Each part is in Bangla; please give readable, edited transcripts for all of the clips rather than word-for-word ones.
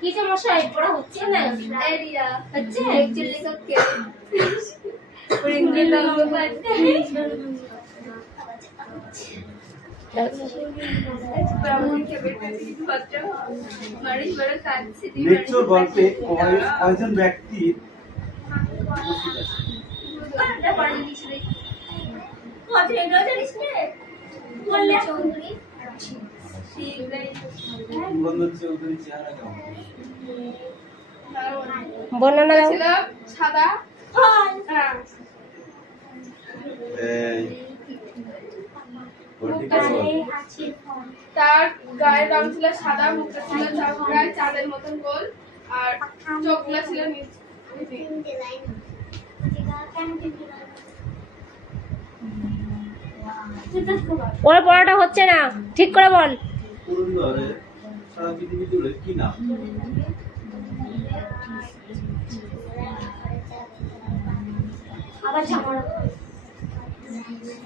কি সমস্যা পড়া হচ্ছে না হচ্ছে লেকচার গল্পে কয়জন ব্যক্তির বর্ণনা সাদা তার গায়ের রং ছিল সাদা, মুখটা ছিল প্রায় চাঁদের মতন গোল, আর চোখগুলো ছিল ওর পড়াটা হচ্ছে না, ঠিক করে বল। সারা পৃথিবী জুড়ে কি নাম?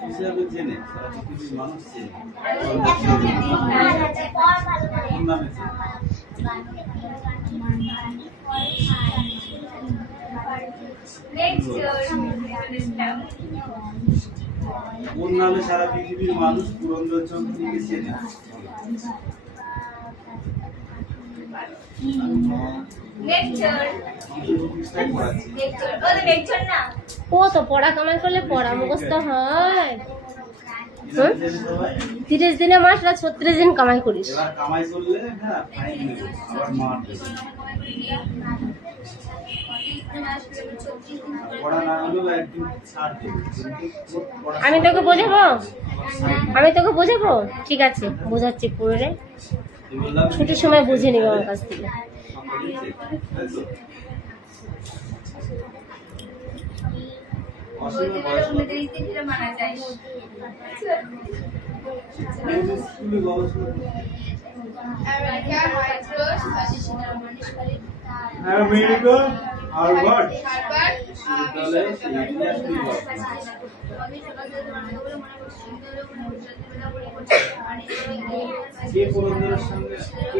হিসাবে জেনে সারা পৃথিবীর মানুষ চেনে কোন নামে সারা পৃথিবীর মানুষ পুরন্দর চন্দ্রকে চেনে? ও তো পড়া কামাই করলে পড়া মুখস্থ হয়। 30 দিনে মাস না 36 দিন কামাই করিস। কামাই করলে হ্যাঁ ফাইন নেবে, আবার মারবে। পড়া না হলেও একদিন ছাড় দেবে। আমি তোকে বোঝাবো, ঠিক আছে বোঝাচ্ছি পুরো ছুটির সময় বুঝে নিবি আমার কাছ থেকে। আমেরিকা হার্ভার্ড কে পুরন্দরের সঙ্গে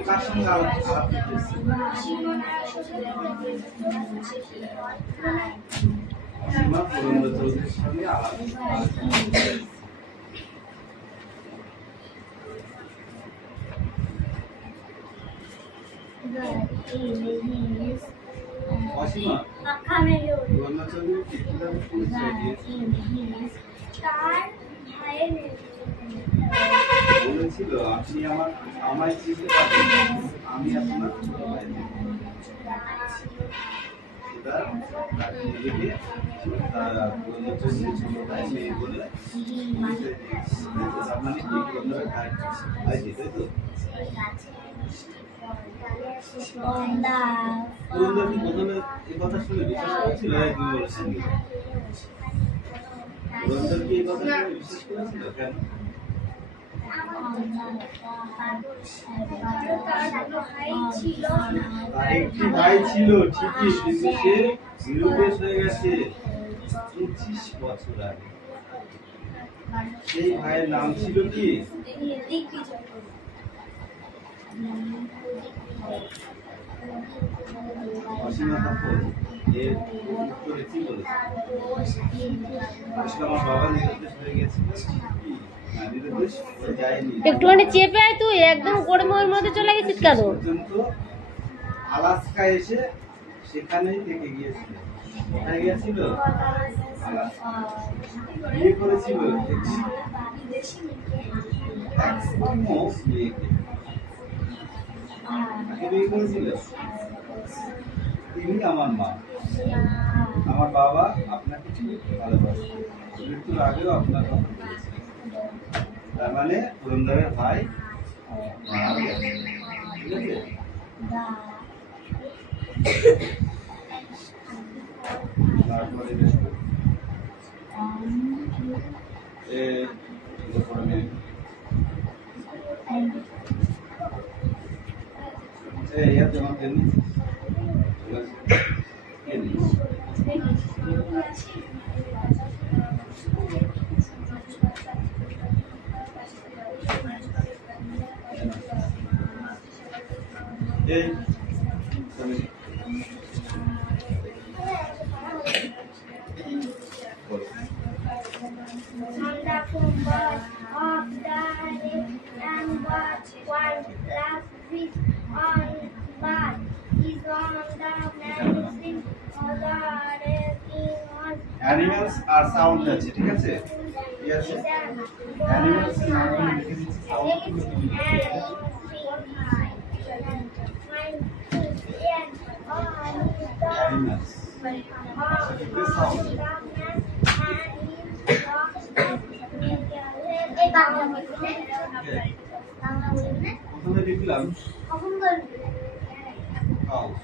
কার সঙ্গে আলাপ করতেছে? অসীমা পুরন্দর চৌধুরীর সঙ্গে আলাপ অসীমা পুরন্দর চৌধুরী কিভাবে পরিচয় দিয়েছে? বলেছিল আপনি আমায় চিনতে পারবেন, আমি আপনার ভাই। নিজেকে পুরন্দর চৌধুরী ছোট ভাই মেয়ে বলে মানে কি পুরন্দরের ভাই, তাই তো? পুরন্দর কি প্রথমে এই কথা শুনে বিশ্বাস করেছিল? তুমি বলেছেন পুরন্দর কি এই কথা শুনে বিশ্বাস করেছিল? কেন? একটি ভাই ছিল ঠিকই, কিন্তু সে নিরুদ্দেশ হয়ে গেছে 25 বছর আগে। সেই ভাইয়ের নাম ছিল কি? অসীমা কাপুর এর উত্তরে কি বলেছে? আমার বাবা নিরুদ্দেশ হয়ে গেছিল। একটুখানি চেপে আয়, তুই একদম গরমের মধ্যে চলে গেছিস কেন? আলাস্কা এসে সেখানেই থেকে গিয়েছিল। কোথায় গিয়েছিল? বিয়ে করেছিল বিয়ে করেছিল। তিনি আমার মা। আমার বাবা আপনাকে ভালোবাসে, মৃত্যুর আগেও আপনার কথা বলেছে। তার মানে পুরন্দরের ভাই মারা গেছে, ঠিক আছে? তারপরে যেমন On the football of the day and watch one last week on bar is on the medicine or the on animals আর সাউন্ড আছে, ঠিক আছে? ঠিক আছে, অ্যানিমেলস এর নাম লিখে দিচ্ছি, সাউন্ড গুলো তুমি লিখে দাও। অ্যানিমেলস সাউন্ড প্রথমে লিখলাম হাউস,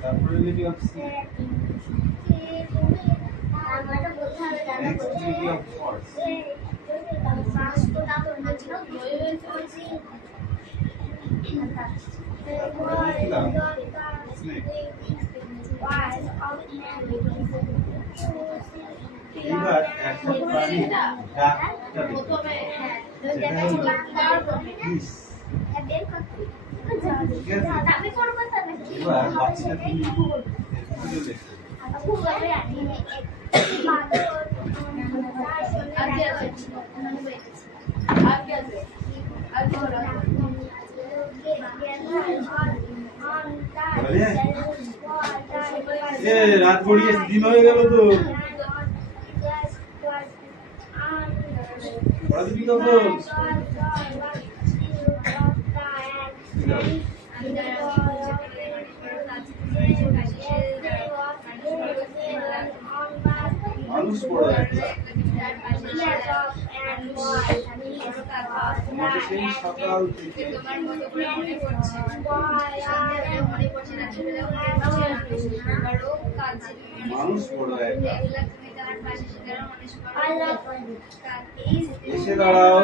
তারপরে লিখলাম নেক্সট লিখলাম ফর্স, তারপরে লিখলাম স্নেক। এবার একটা প্রাণী ডাকটা লিখো, যেটা হলো ফিশ। এবার বাকিটা তুমি রাত পড়িয়ে দিন হয়ে গেল তো, পড়া দিবি তো মানুষ পড়ো একটা, তোমাকে সেই সকাল থেকে মানুষ পড়ো একটা, এসে দাঁড়াও,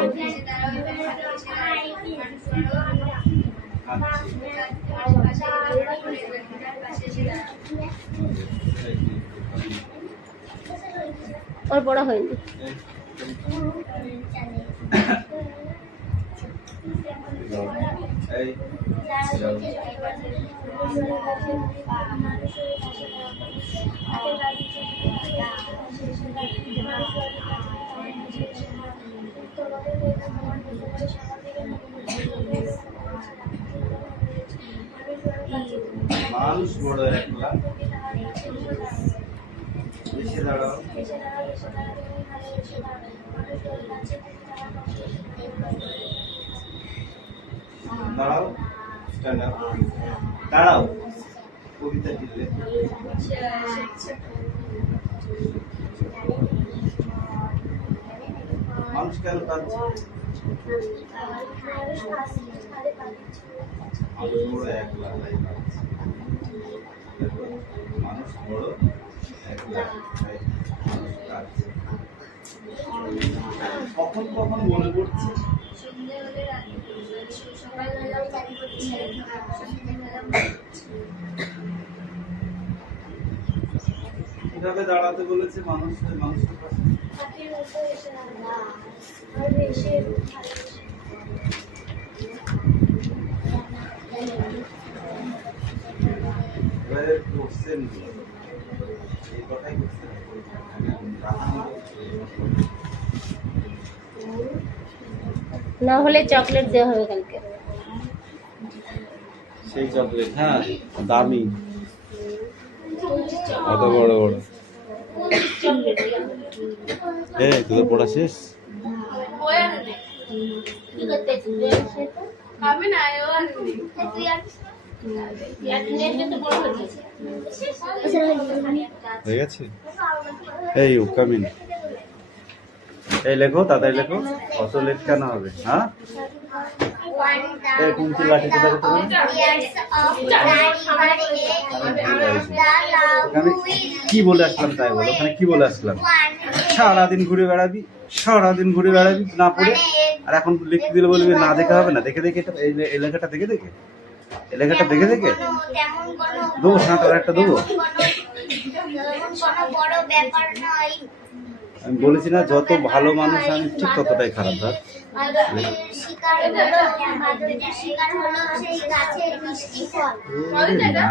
ওর পড়া হয়নি। এই মানুষ বড় একলা, এসে দাঁড়াও, দাঁড়াও, স্ট্যান্ড আপ, দাঁড়াও, কবিতা দিলে মানুষ কেন কাঁদছে? মানুষ বড় একলা, তাই কাঁদছে। মানুষ বড় একলা, তাই মানুষ কাঁদছে। কখন কখন মনে পড়ছে? কিভাবে দাঁড়াতে বলেছে মানুষ মানুষের পাশে? এবারে কোশ্চেন এই কথাই কোশ্চেন না হলে চকলেট দেওয়া হবে কালকে। সেই চকলেট, হ্যাঁ দামি, অত বড় বড়। এই তোদের পড়া শেষ? আমি না এও আসিনি। হয়ে গেছে? এই ও কামিন, এই লেখো, তাড়াতাড়ি লেখো, অত লেট কেন হবে? হ্যাঁ এই কুঞ্চি লাঠি কোথা কোথা ওখানে কি বলে আসলাম তাই বলো, ওখানে কি বলে আসলাম? সারাদিন ঘুরে বেড়াবি, সারাদিন ঘুরে বেড়াবি না পড়ে, আর এখন লিখতে দিলে বলবি না দেখে হবে না, দেখে দেখে এই লেখাটা দেখে দেখে, এই লেখাটা দেখে দেখে দেবো, সাঁতার একটা দেবো। আমি বলেছি না যত ভালো মানুষ আমি ঠিক ততটাই খারাপ ধর। শিকার হলো বাদরের শিকার হলো সেই গাছের মিষ্টি ফল। না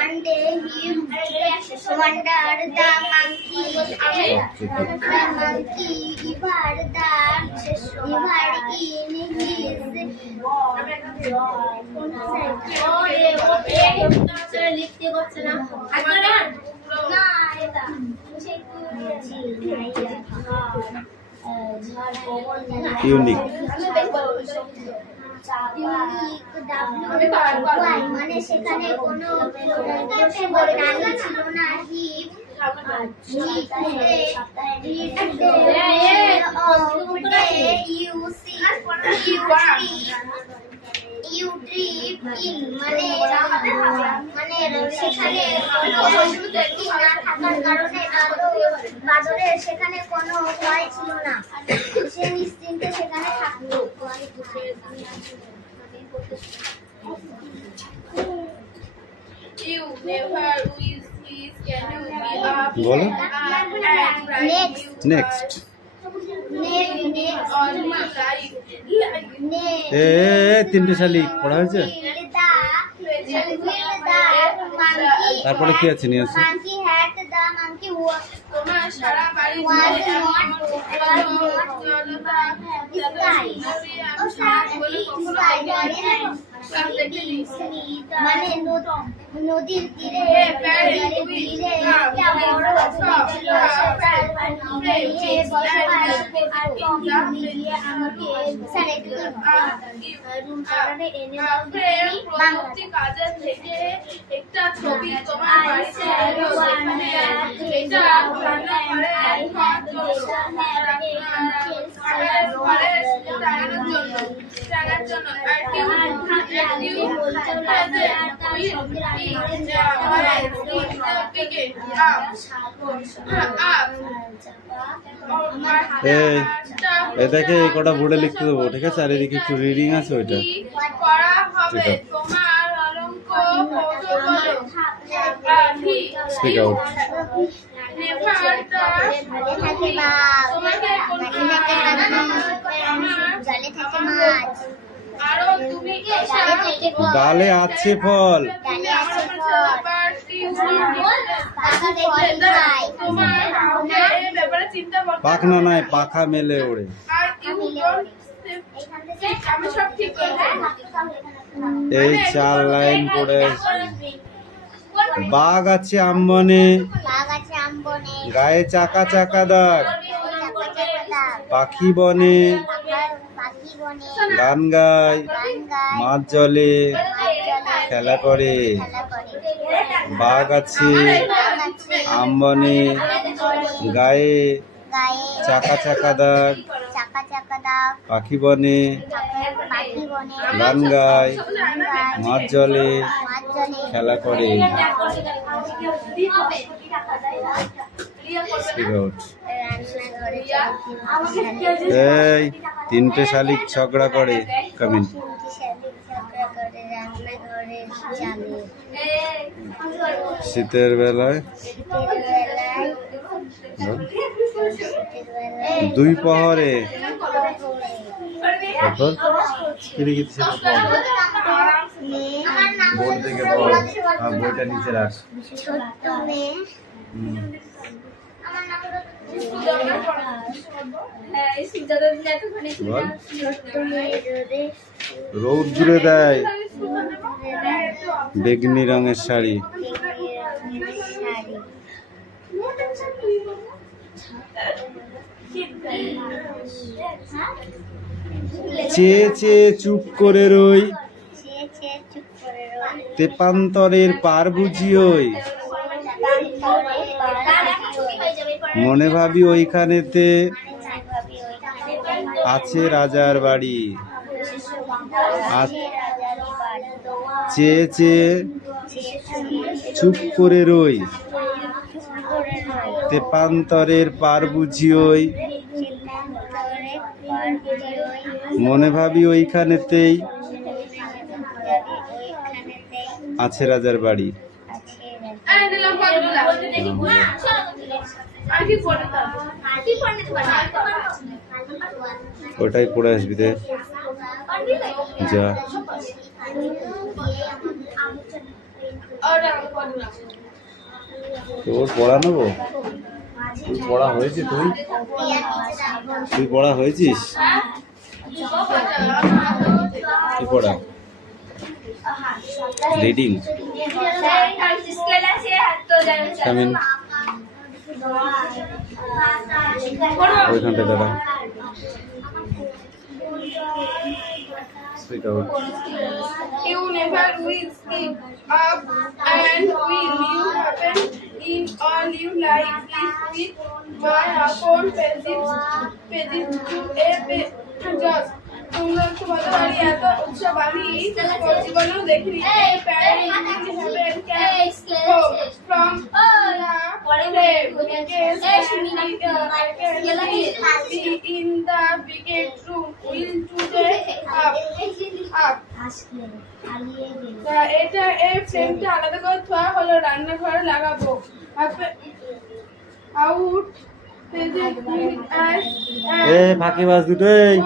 One day he wandered the monkey. The monkey devoured লিখতে পারছে না ইউনিক মানে সেখানে কোনো প্রাণী ছিল না। মানে সেখানে না থাকার কারণে বাদরের সেখানে কোনো ভয় ছিল না, সে নিশ্চিন্তে সেখানে থাকতো। You never with his can you be up বলো নেক্সট on my life এ তিনটে শালিক পড়া হয়েছে। তারপরে কি আছে নিয়ে আসো। monkey had the monkey was তোমার সারা বাড়ি মানে নদীর তীরে কাজের থেকে একটা ছবি তোমার বাড়িতে এলো, সেখানে এটা টানার জন্য এই এটাকে এই কটা বোর্ডে লিখতে দেবো, ঠিক আছে? আর এদিকে একটু রিডিং আছে ওইটা করা হবে। তোমার অলঙ্ক কৌটো বলো, স্পিক আউট। ডালে আছে ফল, পাখনা নাই, পাখা মেলে ওড়ে। এই 4 লাইন পড়ে বাঘ আছে আম্বনে, গায়ে চাকা চাকা দাগ, পাখি বনে গান গায়, মাছ জলে খেলা করে। বাঘ আছে আম্বনে, গায়ে চাকা চাকা দাগ, পাখি বনে গান গায়, মাছ জলে খেলা করে। এই 3টে শালিক ঝগড়া করে, কামিন। শীতের বেলায় 2 প্রহরে বোর্ড থেকে পড়, বইটা নিচে রাখ। রৌদ্রে দেয় বেগনি রঙের শাড়ি, চেয়ে চেয়ে চুপ করে রই, তেপান্তরের পার বুঝি ওই, মনে ভাবি ওইখানেতে আছে রাজার বাড়ি। চেয়ে চেয়ে চুপ করে রই, তেপান্তরের পার বুঝি ওই, মনে ভাবি ওইখানেতেই আছে রাজার বাড়ি। আর কি পড়ে তার ওটাই পড়ে আসবি দে যা। তোর পড়া নেবো? পড়া হয়েছে? তুই পড়া হয়েছিস? কি পড়া? রিডিং। কামিন ওইখানটা দাঁড়া। Speak out. You never will skip up and will you happen in all your life is with my upon pages to a just তোমরা তোমাদের বাড়ি এত উৎসব আমি জীবনেও দেখিনি from in the big room will today up এটা এই ফ্রেমটা আলাদা করে থোয়া হলো, রান্নাঘরে লাগাবো। আউট পেজেস উইল ফাঁকি মাছ দুটোই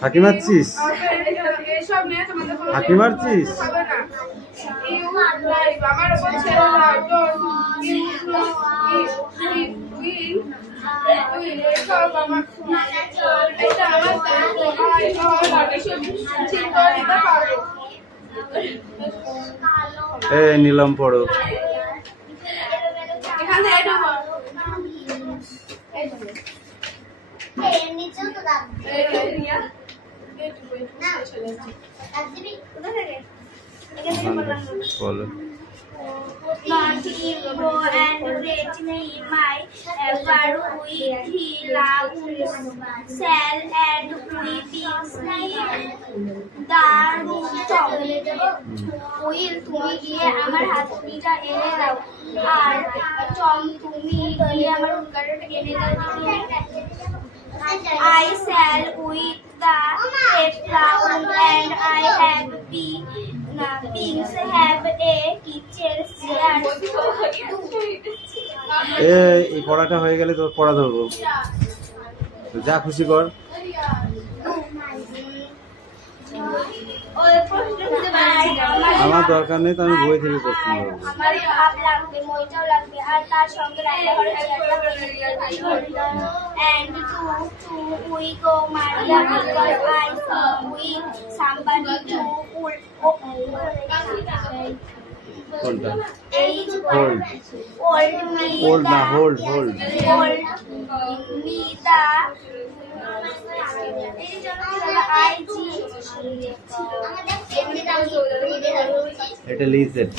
ফাঁকি মারছিস? এসব নিয়ে তোমাদের কোনো ফাঁকি মারছিস? হবে না। ইউ লাইভ আমার উপর ছেড়ে দাও। ডোন্ট ইউ উইল এসব আমার এটা আমার দায়িত্ব। এসব ঠিক করে দিতে পারবো। নিলাম পড়ো। এখান থেকে এটা বল। বলো। Go and reach me my ever with he love sell and we beings will তুমি গিয়ে আমার হাতুড়িটা এনে দাও, আর চম তুমি গিয়ে আমার উল্কাটা এনে দাও। I shall with the round and I have beings have a kitchen chair. এই পড়াটা হয়ে গেলে তোর পড়া ধরবো, যা খুশি কর। আমার দরকার নেই, তো আমি বই থেকে প্রশ্ন করবো। আমার ভাব লাগবে, মইটাও লাগবে, আর তার সঙ্গে রান্নাঘরে and to we go Maria because I we somebody to কোনটা? age hold old me hold না, hold hold. old me the এটা লিজেন্ড।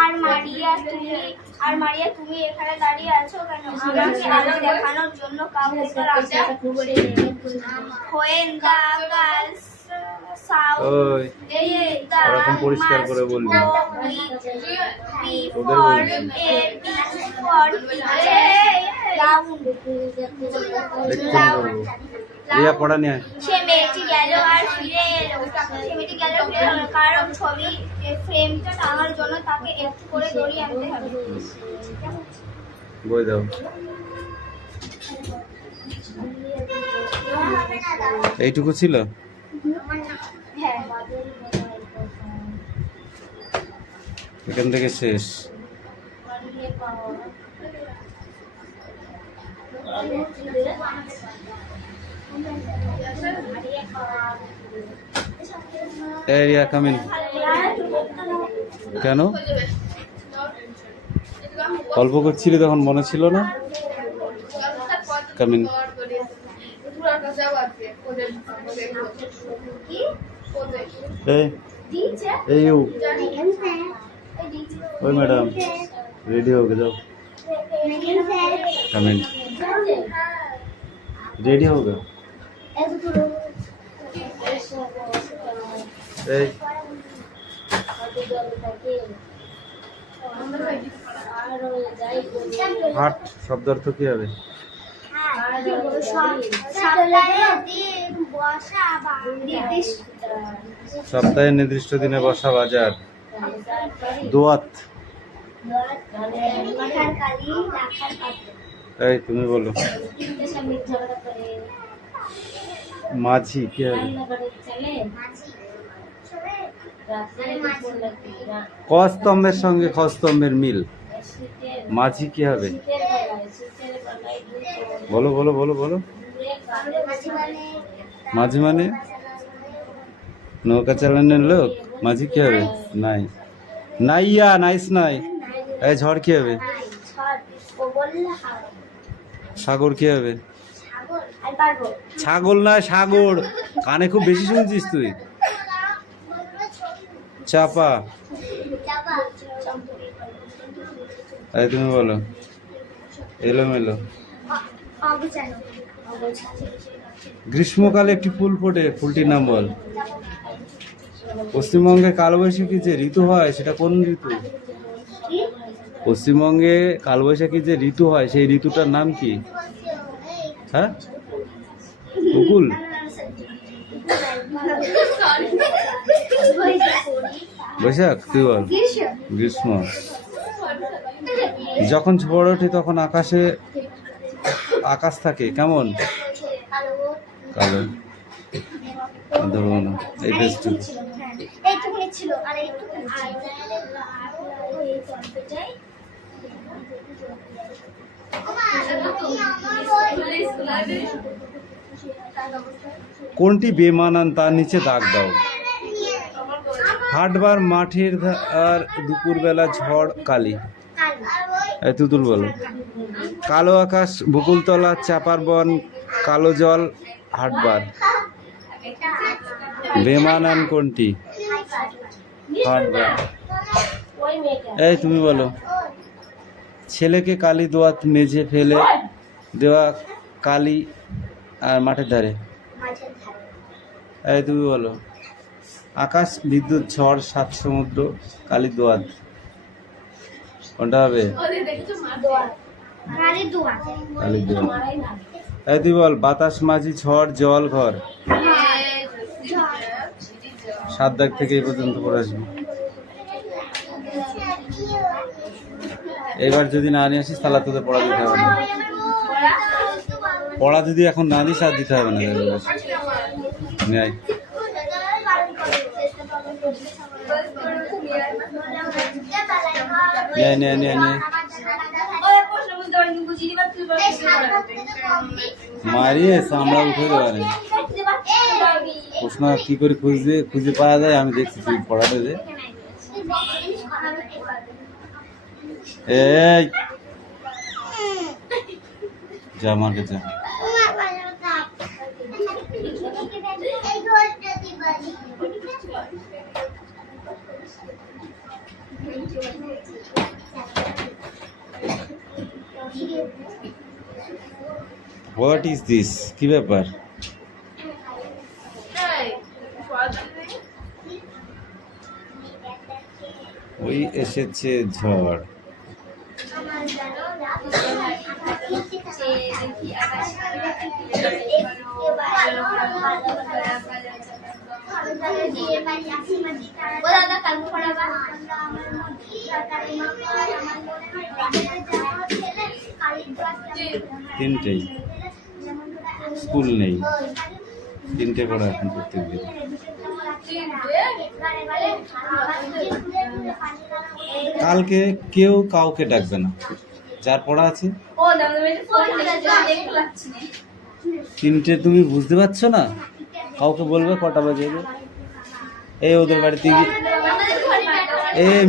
আর মারিয়া তুমি এখানে দাঁড়িয়ে আছো কেন? আমাকে আলো দেখানোর জন্য কাউকে তো রাখা। When the girls sound ওই ওরকম পরিষ্কার করে বলবি। রিয়া পড়া নিয়ে সে মেয়েটি গেল আর ফিরে এলো। কারণ ছবি ফ্রেমটা টাঙার জন্য তাকে একটু করে দড়ি আনতে হবে। বই দাও। এইটুকু ছিল? হ্যাঁ, এখান থেকে শেষ। রিয়া কামিন। কেন গল্প করছিলি তখন মনে ছিল না? কামিন। এই ওই ম্যাডাম রেডি हो गए जाओ। कमेंट रेडी होगा। হাট শব্দ অর্থ কি হবে? সপ্তাহে নির্দিষ্ট দিনে বসা বাজার। দোয়াত। মানে মাথার কালি রাখার পাত্র। এই তুমি বলো। তিনটে স্বামী ঝগড়া করে মাঝি কি হবে? রান্নাঘরে চলে মাঝি রাত্রে দুপুর নাকি কস্তম্ভের সঙ্গে খস্তম্ভের মিল। শীতের মাঝি কি হবে? শীতের বেলায় দুপুর বলো বলো বলো বলো। দূরে কাঁধে মাঝি মানে মাঝি মানে নৌকা চালানোর লোক। মাঝি কি হবে? নাই নাইয়া নাইস নাই। এই ঝড় কি হবে? ছট ও বললে হাওড় সাগর কি হবে? ছাগল আর পারবো ছাগল না সাগর, কানে খুব বেশি শুনছিস তুই। চাপা। চাপা এই তুমি বলো। এলোমেলো। অবচান গ্রীষ্মকালে একটি ফুল ফোটে, ফুলটির নাম বল। পশ্চিমবঙ্গে কালবৈশাখী যে ঋতু হয় সেটা কোন ঋতু? পশ্চিমবঙ্গে কালবৈশাখী যে ঋতু হয় সেই ঋতুটার নাম কি? হ্যাঁ, বকুল। বৈশাখ, তুই বল। গ্রীষ্ম। যখন ঝড় ওঠে তখন আকাশ থাকে কেমন? কালো। ধরো না এই পেজটা। এইটুকুনি ছিল আর এইটুকুনি যাই কোনটি বেমানান তার নিচে দাগ দাও। হাটবার মাঠের আর দুপুরবেলা ঝড় কালি। এই তুতুল বলো। কালো আকাশ, বকুলতলা, চাপার বন, কালো জল, হাটবার। বেমানান কোনটি? হাটবার। ওই মেয়েটা এই তুমি বলো। ছেলেকে কালি দোয়াত মেঝে ফেলে দেওয়া কালি আর মাঠের ধারে। মাঝের ধারে এই তুমি বলো। আকাশ, বিদ্যুৎ, ঝড়, সাত সমুদ্র, কালি দোয়াত। কোনটা হবে? দোয়াত কালি দোয়াত কালি দোয়াত। মারাই না এই তুই বল। বাতাস, মাঝি, ঝড়, জল, ঘর। 7 দাগ থেকে এই পর্যন্ত পড়ে আসবি। এবার যদি না নিয়ে আসিস তাহলে তোদের পড়া দিতে হবে না। পড়া যদি এখন না দিস আর দিতে হবে না। নেই নে নে নে নে। মারিয়ে আমরা উঠে দেওয়ারে প্রশ্ন কি করে খুঁজে পাওয়া যায় আমি দেখছি। তুই পড়াতে দে। এই যা মার্কে যা। What is this? কি ব্যাপার? ওই এসেছে ঝড়। তিনটেই স্কুল নেই, তিনটে পড়া এখন প্রত্যেক দিন। কালকে কেউ কাউকে ডাকবে না, যার পড়া আছে। তিনটে তুমি বুঝতে পারছো না? কাউকে বলবে কটা বাজে। এই ওদের বাড়িতে গিয়ে,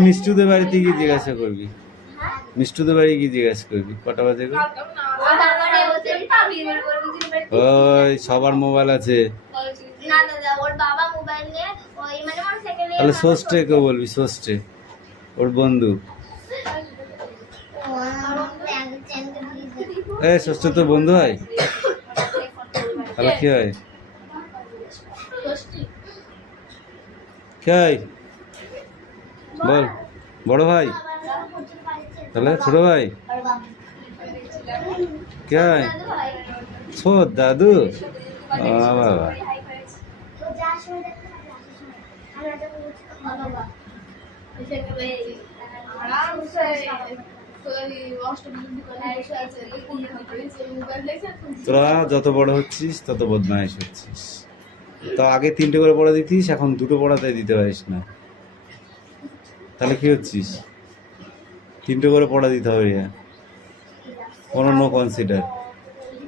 মিষ্টুদের বাড়িতে গিয়ে জিজ্ঞাসা করবি। মিষ্টুদের বাড়ি গিয়ে জিজ্ঞাসা করবি কটা বাজে। ওই সবার মোবাইল আছে, তাহলে ষষ্ঠে বলবি। ষষ্ঠে ওর বন্ধু। ষষ্ঠ তো বন্ধু হয়, তাহলে কি হয়? কে বল? বড় ভাই, তাহলে ছোট ভাই কে? ছোট দাদু। বাবা आराम से कोई অষ্টমী করে বসে আছে দেখুন মোবাইল দেখছেন তোরা যত বড় হচ্ছিস তত বদমাইশ হচ্ছিস। তো আগে 3টে করে পড়া দিতিস, এখন 2টো পড়াতে দিতে পারিস না, তাহলে কি হচ্ছিস? 3টে করে পড়া দিতে হবে। কোনো নো কনসিডার।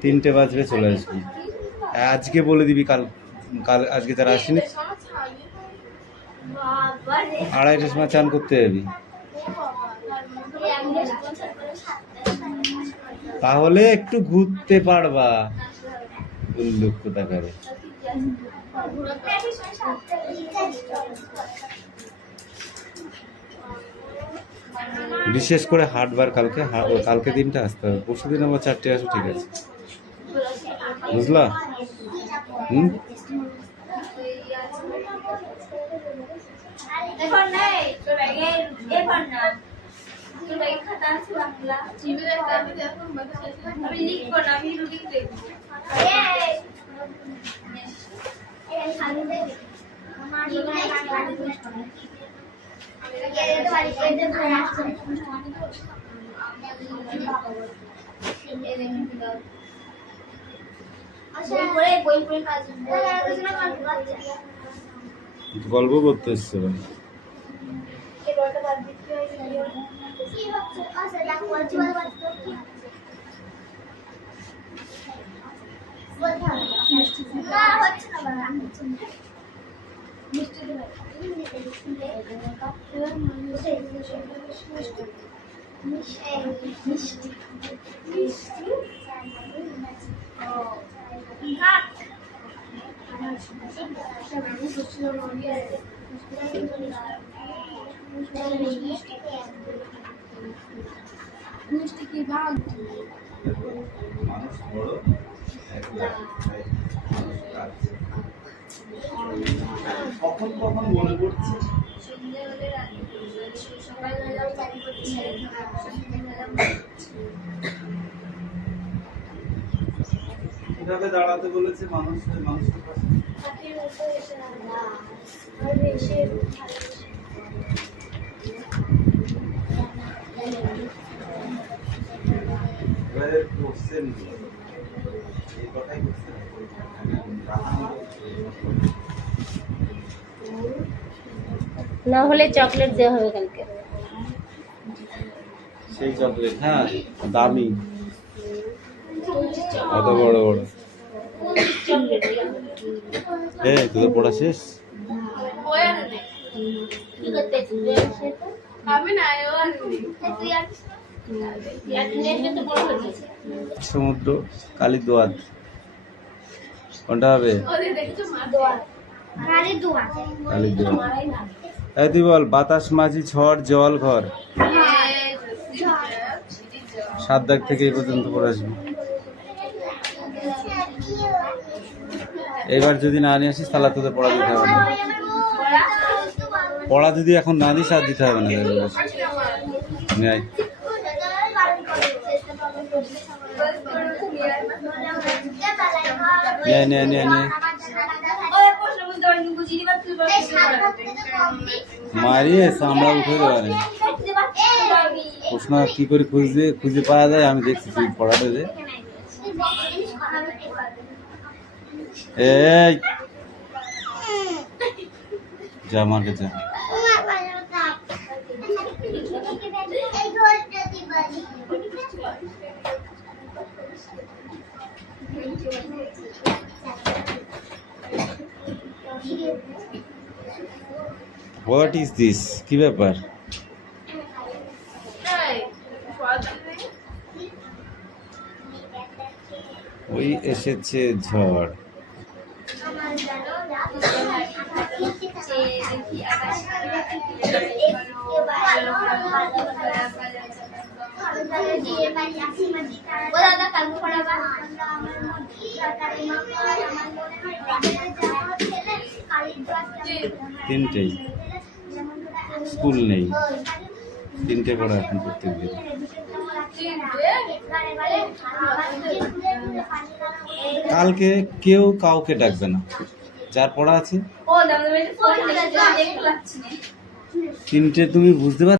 3টে বাজবে চলে আসবি। আজকে বলে দিবি, কাল কাল আজকে যারা আসেনি 2:30টার সময় চান করতে যাবি, তাহলে একটু ঘুরতে পারবা। উল্লুক কোথাকারে। বিশেষ করে হাটবার কালকে দিনটা আসতে হবে, পরশু দিন আবার 4টে আসো, ঠিক আছে? বুঝলা? গল্প করতে এসছে ভাই। মিষ্টি কি ভাগ মানুষ বড় একলা, কখন কখন মনে পড়ছে কিভাবে দাঁড়াতে বলেছে মানুষ মানুষের পাশে? এবারে কোশ্চেন এই কথাই কোশ্চেন না হলে চকলেট দেওয়া হবে কালকে। সেই চকলেট, হ্যাঁ দামি, অত বড় বড়। তোদের পড়া শেষ? আমি না সমুদ্র কালীদুয়ার কোনটা হবে? কালীদুয়ার। এই তুই বল, বাতাস মাঝি ঝড় জল ঘর, 7 দাগ থেকে এই পর্যন্ত পড়ে আসবি। এবার যদি না নিয়ে আসিস তাহলে তোদের পড়া দিতে হবে না। পড়া যদি এখন না দিস আর দিতে হবে না। নেয় মারিয়ে আমরা উঠে দেওয়া প্রশ্ন কি করে খুঁজে পাওয়া যায়, আমি দেখছি তুই পড়াতে দে। এই যা মার্কে যা। What is this? কি ব্যাপার? ওই এসেছে ঝড়। তিনটেই স্কুল নেই, 3টে পড়া এখন প্রত্যেক দিন। কালকে কেউ কাউকে ডাকবে না, যার পড়া আছে তিনটে তুমি বুঝতে পারছো?